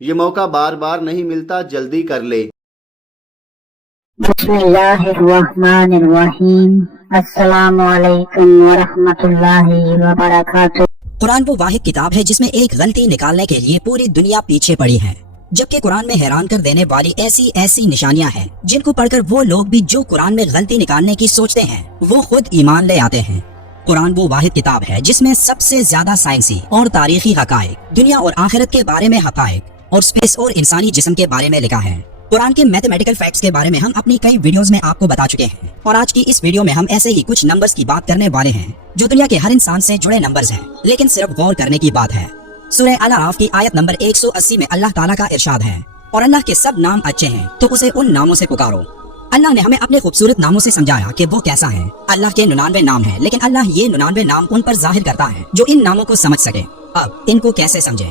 یہ موقع بار بار نہیں ملتا، جلدی کر لے۔ بسم اللہ الرحمن الرحیم۔ السلام علیکم ورحمۃ اللہ وبرکاتہ۔ قرآن وہ واحد کتاب ہے جس میں ایک غلطی نکالنے کے لیے پوری دنیا پیچھے پڑی ہے، جبکہ قرآن میں حیران کر دینے والی ایسی نشانیاں ہیں جن کو پڑھ کر وہ لوگ بھی جو قرآن میں غلطی نکالنے کی سوچتے ہیں وہ خود ایمان لے آتے ہیں۔ قرآن وہ واحد کتاب ہے جس میں سب سے زیادہ سائنسی اور تاریخی حقائق، دنیا اور آخرت کے بارے میں حقائق اور اسپیس اور انسانی جسم کے بارے میں لکھا ہے۔ قرآن کے میتھمیٹیکل فیکٹس کے بارے میں ہم اپنی کئی ویڈیوز میں آپ کو بتا چکے ہیں، اور آج کی اس ویڈیو میں ہم ایسے ہی کچھ نمبرز کی بات کرنے والے ہیں جو دنیا کے ہر انسان سے جڑے نمبرز ہیں، لیکن صرف غور کرنے کی بات ہے۔ سورہ الاعراف کی آیت نمبر 180 میں اللہ تعالیٰ کا ارشاد ہے، اور اللہ کے سب نام اچھے ہیں تو اسے ان ناموں سے پکارو۔ اللہ نے ہمیں اپنے خوبصورت ناموں سے سمجھایا کہ وہ کیسا ہے۔ اللہ کے 99 نام ہیں، لیکن اللہ یہ 99 نام ان پر ظاہر کرتا ہے جو ان ناموں کو سمجھ سکے۔ اب ان کو کیسے سمجھیں؟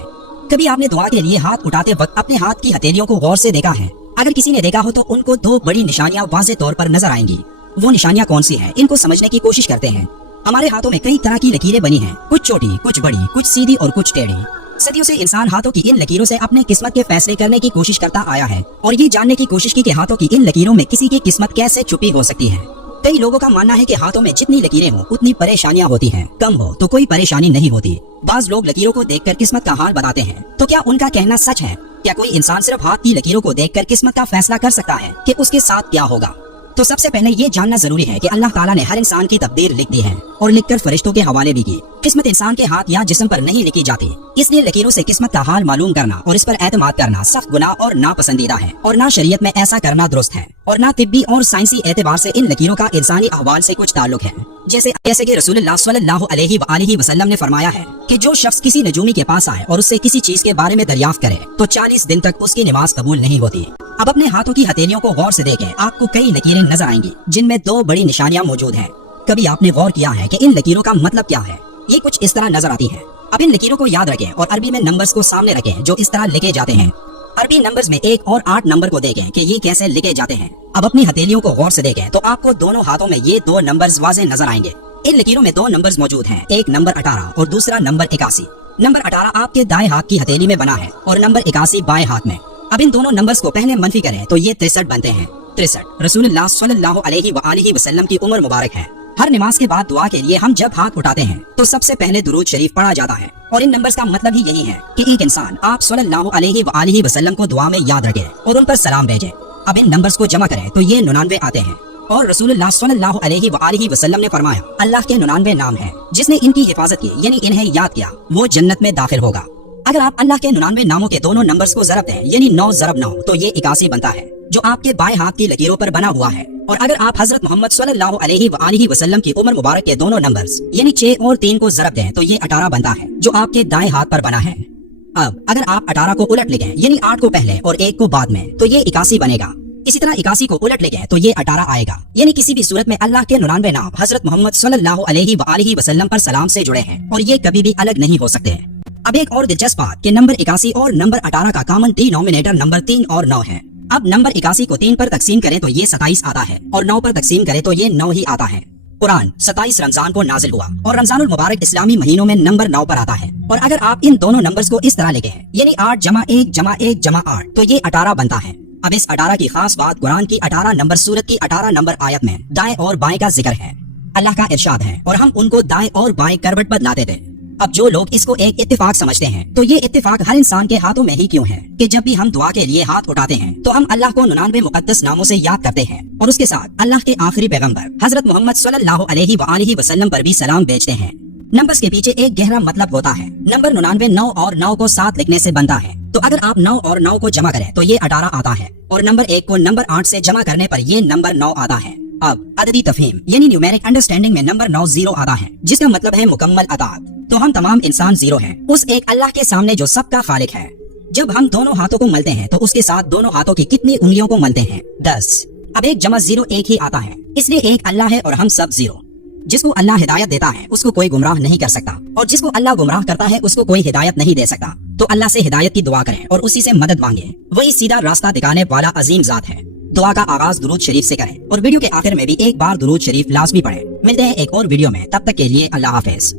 کبھی آپ نے دعا کے لیے ہاتھ اٹھاتے وقت اپنے ہاتھ کی ہتھیلیوں کو غور سے دیکھا ہے؟ اگر کسی نے دیکھا ہو تو ان کو دو بڑی نشانیاں واضح طور پر نظر آئیں گی۔ وہ نشانیاں کون سی ہیں؟ ان کو سمجھنے کی کوشش کرتے ہیں۔ ہمارے ہاتھوں میں کئی طرح کی لکیریں بنی ہیں، کچھ چھوٹی، کچھ بڑی، کچھ سیدھی اور کچھ ٹیڑھی۔ صدیوں سے انسان ہاتھوں کی ان لکیروں سے اپنے قسمت کے فیصلے کرنے کی کوشش کرتا آیا ہے، اور یہ جاننے کی کوشش کی کہ ہاتھوں کی ان لکیروں میں کسی کی قسمت کیسے چھپی ہو سکتی ہے۔ کئی لوگوں کا ماننا ہے کہ ہاتھوں میں جتنی لکیریں ہوں اتنی پریشانیاں ہوتی ہیں، کم ہو تو کوئی پریشانی نہیں ہوتی۔ بعض لوگ لکیروں کو دیکھ کر قسمت کا حال بتاتے ہیں، تو کیا ان کا کہنا سچ ہے؟ کیا کوئی انسان صرف ہاتھ کی لکیروں کو دیکھ کر قسمت کا فیصلہ کر سکتا ہے کہ اس کے ساتھ کیا ہوگا؟ تو سب سے پہلے یہ جاننا ضروری ہے کہ اللہ تعالیٰ نے ہر انسان کی تقدیر لکھ دی ہے اور لکھ کر فرشتوں کے حوالے بھی کی۔ قسمت انسان کے ہاتھ یا جسم پر نہیں لکھی جاتی، اس لیے لکیروں سے قسمت کا حال معلوم کرنا اور اس پر اعتماد کرنا سخت گناہ اور ناپسندیدہ ہے، اور نہ شریعت میں ایسا کرنا درست ہے، اور نہ طبی اور سائنسی اعتبار سے ان لکیروں کا انسانی احوال سے کچھ تعلق ہے۔ جیسے کہ رسول اللہ صلی اللہ علیہ وآلہ وسلم نے فرمایا ہے کہ جو شخص کسی نجومی کے پاس آئے اور اس سے کسی چیز کے بارے میں دریافت کرے تو 40 دن تک اس کی نماز قبول نہیں ہوتی۔ اب اپنے ہاتھوں کی ہتھیلیوں کو غور سے دیکھیں، آپ کو کئی لکیریں نظر آئیں گی جن میں دو بڑی نشانیاں موجود ہیں۔ کبھی آپ نے غور کیا ہے کہ ان لکیروں کا مطلب کیا ہے؟ یہ کچھ اس طرح نظر آتی ہیں۔ اب ان لکیروں کو یاد رکھیں اور عربی میں نمبرز کو سامنے رکھیں جو اس طرح لکھے جاتے ہیں۔ عربی نمبرز میں 1 اور 8 نمبر کو دیکھیں کہ یہ کیسے لکھے جاتے ہیں۔ اب اپنی ہتھیلیوں کو غور سے دیکھیں تو آپ کو دونوں ہاتھوں میں یہ دو نمبرز واضح نظر آئیں گے۔ ان لکیروں میں دو نمبرز موجود ہیں، ایک نمبر 18 اور دوسرا نمبر 81۔ نمبر 18 آپ کے دائیں ہاتھ کی ہتھیلی میں بنا ہے اور نمبر 81 بائیں ہاتھ میں۔ اب ان دونوں نمبرز کو پہلے منفی کریں تو یہ 63 بنتے ہیں۔ 63 رسول اللہ صلی اللہ علیہ وآلہ وسلم کی عمر مبارک ہے۔ ہر نماز کے بعد دعا کے لیے ہم جب ہاتھ اٹھاتے ہیں تو سب سے پہلے درود شریف پڑھا جاتا ہے، اور ان نمبرز کا مطلب ہی یہی ہے کہ ایک انسان آپ صلی اللہ علیہ وآلہ وسلم کو دعا میں یاد رکھے اور ان پر سلام بھیجے۔ اب ان نمبرز کو جمع کریں تو یہ 99 آتے ہیں، اور رسول اللہ صلی اللہ علیہ وآلہ وسلم نے فرمایا اللہ کے 99 نام ہیں، جس نے ان کی حفاظت کی یعنی انہیں یاد کیا وہ جنت میں داخل ہوگا۔ اگر آپ اللہ کے 99 ناموں کے دونوں نمبرز کو ضرب دیں یعنی 9 ضرب 9 تو یہ 81 بنتا ہے، جو آپ کے بائیں ہاتھ کی لکیروں پر بنا ہوا ہے۔ اور اگر آپ حضرت محمد صلی اللہ علیہ وآلہ وسلم کی عمر مبارک کے دونوں نمبرز یعنی 6 اور 3 کو ضرب دیں تو یہ 18 بنتا ہے، جو آپ کے دائیں ہاتھ پر بنا ہے۔ اب اگر آپ 18 کو الٹ لکھیں یعنی 8 کو پہلے اور 1 کو بعد میں تو یہ 81 بنے گا۔ اسی طرح 81 کو الٹ لکھیں تو یہ 18 آئے گا، یعنی کسی بھی صورت میں اللہ کے 99 نام حضرت محمد صلی اللہ علیہ وآلہ وسلم پر سلام سے جڑے ہیں اور یہ کبھی بھی الگ نہیں ہو سکتے۔ اب ایک اور دلچسپ بات کہ نمبر 81 اور نمبر 18 کا کامن ڈینومینیٹر نمبر 3 اور 9 ہے۔ اب نمبر 81 کو 3 پر تقسیم کریں تو یہ 27 آتا ہے، اور 9 پر تقسیم کریں تو یہ 9 ہی آتا ہے۔ قرآن 27 رمضان کو نازل ہوا، اور رمضان المبارک اسلامی مہینوں میں نمبر 9 پر آتا ہے۔ اور اگر آپ ان دونوں نمبرز کو اس طرح لکھیں یعنی 8 جمع 1 جمع 1 جمع 8 تو یہ 18 بنتا ہے۔ اب اس 18 کی خاص بات قرآن کی 18 نمبر سورت کی 18 نمبر آیت میں دائیں اور بائیں کا ذکر ہے۔ اللہ کا ارشاد ہے اور ہم ان کو دائیں اور بائیں کروٹ بدلاتے تھے۔ اب جو لوگ اس کو ایک اتفاق سمجھتے ہیں تو یہ اتفاق ہر انسان کے ہاتھوں میں ہی کیوں ہے کہ جب بھی ہم دعا کے لیے ہاتھ اٹھاتے ہیں تو ہم اللہ کو 99 مقدس ناموں سے یاد کرتے ہیں، اور اس کے ساتھ اللہ کے آخری پیغمبر حضرت محمد صلی اللہ علیہ وآلہ وسلم پر بھی سلام بھیجتے ہیں۔ نمبرز کے پیچھے ایک گہرا مطلب ہوتا ہے۔ نمبر 99 9 اور 9 کو ساتھ لکھنے سے بنتا ہے، تو اگر آپ 9 اور 9 کو جمع کریں تو یہ 18 آتا ہے، اور نمبر 1 کو نمبر 8 سے جمع کرنے پر یہ نمبر 9 آتا ہے۔ اب عددی تفہیم یعنی نیومیرک انڈرسٹینڈنگ میں نمبر 9 0 آتا ہے، جس کا مطلب ہے مکمل اطاعت۔ تو ہم تمام انسان 0 ہیں اس ایک اللہ کے سامنے جو سب کا خالق ہے۔ جب ہم دونوں ہاتھوں کو ملتے ہیں تو اس کے ساتھ دونوں ہاتھوں کی کتنی انگلیوں کو ملتے ہیں؟ 10۔ اب 1 جمع 0 1 ہی آتا ہے، اس لیے ایک اللہ ہے اور ہم سب 0۔ جس کو اللہ ہدایت دیتا ہے اس کو کوئی گمراہ نہیں کر سکتا، اور جس کو اللہ گمراہ کرتا ہے اس کو کوئی ہدایت نہیں دے سکتا۔ تو اللہ سے ہدایت کی دعا کریں اور اسی سے مدد مانگیں، وہی سیدھا راستہ دکھانے والا عظیم ذات ہے۔ دعا کا آغاز درود شریف سے کریں، اور ویڈیو کے آخر میں بھی ایک بار درود شریف لازمی پڑھیں۔ ملتے ہیں ایک اور ویڈیو میں، تب تک کے لیے اللہ حافظ۔